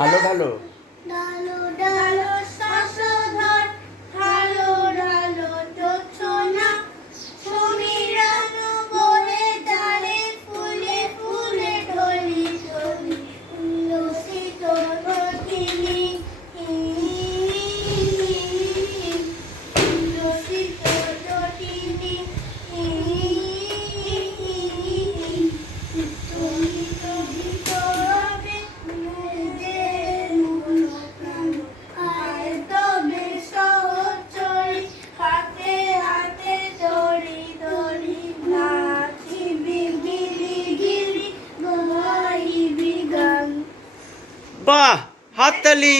ঢালো ঢালো ঢালো ঢালো শশধর ঢালো ঢালো জোছনা সমীরণ বহে ডালে ফুলে ফুলে ঢলি ঢলি উল্লসিত নটিনী উল্লসিত নটিনী বাহ, হাততালি।